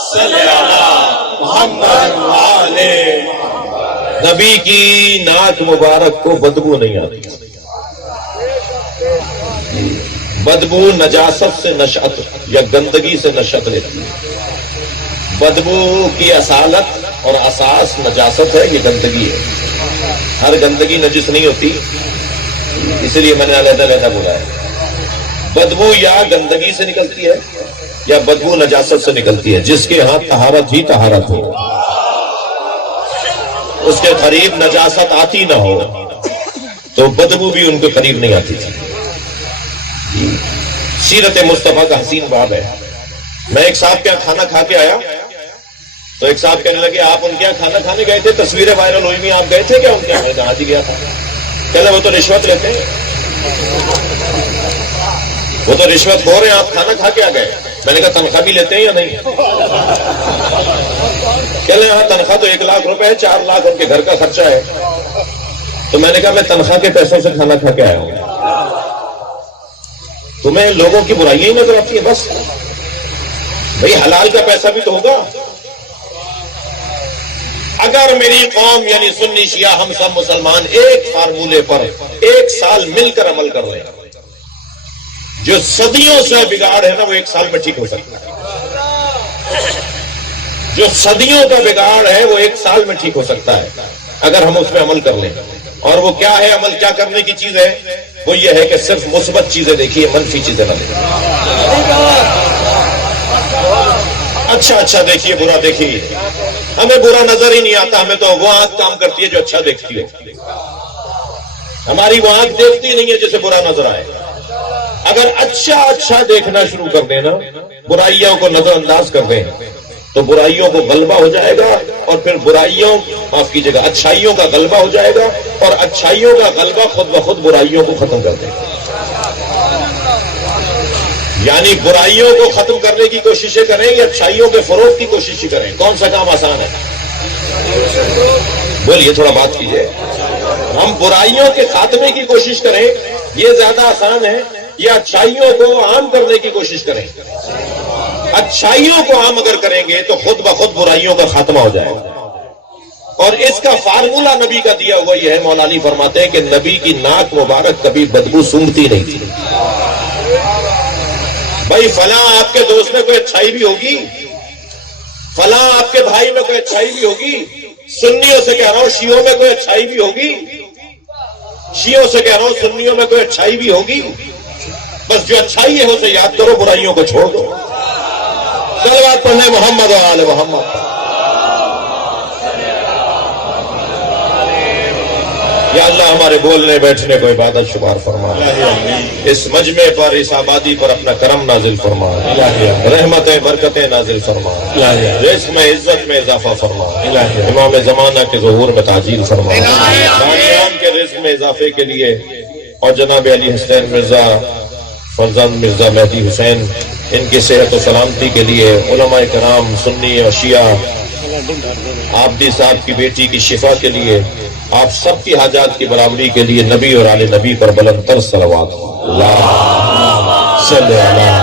صلی علی محمد والے. نبی کی ناک مبارک کو بدبو نہیں آتی. بدبو نجاست سے نشأت یا گندگی سے نشأت لیتی ہے. بدبو کی اصالت اور اساس نجاست ہے، یہ گندگی ہے. ہر گندگی نجس نہیں ہوتی، اس لیے میں نے علیحدہ علیحدہ بولا ہے. بدبو یا گندگی سے نکلتی ہے یا بدبو نجاست سے نکلتی ہے. جس کے ہاں طہارت ہی طہارت ہو، اس کے قریب نجاست آتی نہ ہو تو بدبو بھی ان کے قریب نہیں آتی تھی. سیرت مصطفیٰ کا حسین باب ہے. میں ایک صاحب کے یہاں کھانا کھا کے آیا تو ایک صاحب کہنے لگے آپ ان کے یہاں کھانا کھانے گئے تھے، تصویریں وائرل ہوئی ہوئی، آپ گئے تھے کیا ان کے یہاں؟ کہاں جی گیا تھا. کہنے وہ تو رشوت لیتے ہیں، وہ تو رشوت خور ہیں، آپ کھانا کھا کے آ گئے. میں نے کہا تنخواہ بھی لیتے ہیں یا نہیں؟ کہنے ہاں تنخواہ تو 1 لاکھ روپے ہے، 4 لاکھ ان کے گھر کا خرچہ ہے. تو میں نے کہا میں تنخواہ کے پیسوں سے کھانا کھا کے آیا ہوں. تمہیں لوگوں کی برائیاں ہی نظر آتی ہیں بس. بھئی حلال کا پیسہ بھی تو ہوگا. اگر میری قوم یعنی سنی شیعہ ہم سب مسلمان ایک فارمولے پر 1 سال مل کر عمل کر رہے ہیں، جو صدیوں سے بگاڑ ہے نا وہ 1 سال میں ٹھیک ہو سکتا ہے. جو صدیوں کا بگاڑ ہے وہ 1 سال میں ٹھیک ہو سکتا ہے اگر ہم اس میں عمل کر لیں. اور وہ کیا ہے عمل؟ کیا کرنے کی چیز ہے؟ وہ یہ ہے کہ صرف مثبت چیزیں دیکھیے، منفی چیزیں نہ دیکھیے. اچھا دیکھیے، برا دیکھیے. ہمیں برا نظر ہی نہیں آتا، ہمیں تو وہ آنکھ کام کرتی ہے جو اچھا دیکھتی ہے. ہماری وہ آنکھ دیکھتی نہیں ہے جسے برا نظر آئے. اگر اچھا دیکھنا شروع کر دینا، برائیوں کو نظر انداز کر دیں تو برائیوں کو غلبہ ہو جائے گا. اور پھر برائیوں معاف کیجیے گا اچھائیوں کا غلبہ ہو جائے گا، اور اچھائیوں کا غلبہ خود بخود برائیوں کو ختم کر دے گا. یعنی برائیوں کو ختم کرنے کی کوششیں کریں یا اچھائیوں کے فروغ کی کوشش کریں؟ کون سا کام آسان ہے؟ بولیے، تھوڑا بات کیجیے. ہم برائیوں کے خاتمے کی کوشش کریں یہ زیادہ آسان ہے یا اچھائیوں کو عام کرنے کی کوشش کریں؟ اچھائیوں کو عام اگر کریں گے تو خود بخود برائیوں کا خاتمہ ہو جائے گا. اور اس کا فارمولہ نبی کا دیا ہوا یہ ہے. مولا علی فرماتے ہیں کہ نبی کی ناک مبارک کبھی بدبو سونگھتی نہیں تھی. بھائی فلاں آپ کے دوست میں کوئی اچھائی بھی ہوگی، فلاں آپ کے بھائی میں کوئی اچھائی بھی ہوگی. سنیوں سے کہہ رہا ہوں شیعوں میں کوئی اچھائی بھی ہوگی، شیعوں سے کہہ رہا ہوں سنیوں میں کوئی اچھائی بھی ہوگی. بس جو اچھائی ہے اسے یاد کرو، برائیوں کو چھوڑ دو. صلوات پڑھنے محمد و آل محمد. یا اللہ ہمارے بولنے بیٹھنے کو عبادت شمار فرما، اس مجمع پر اس آبادی پر اپنا کرم نازل فرما، رحمتیں برکتیں نازل فرما، رزق میں عزت میں اضافہ فرما، امام زمانہ کے ظہور میں تعجیل فرما، بانیان کے رزق میں اضافے کے لیے اور جناب علی حسین مرزا فرزند مرزا مہدی حسین ان کی صحت و سلامتی کے لیے علماء کرام سنی اور شیعہ عابدی صاحب کی بیٹی کی شفا کے لیے، آپ سب کی حاجات کی برابری کے لیے نبی اور آل نبی پر بلند تر صلوات. اللہ صلی اللہ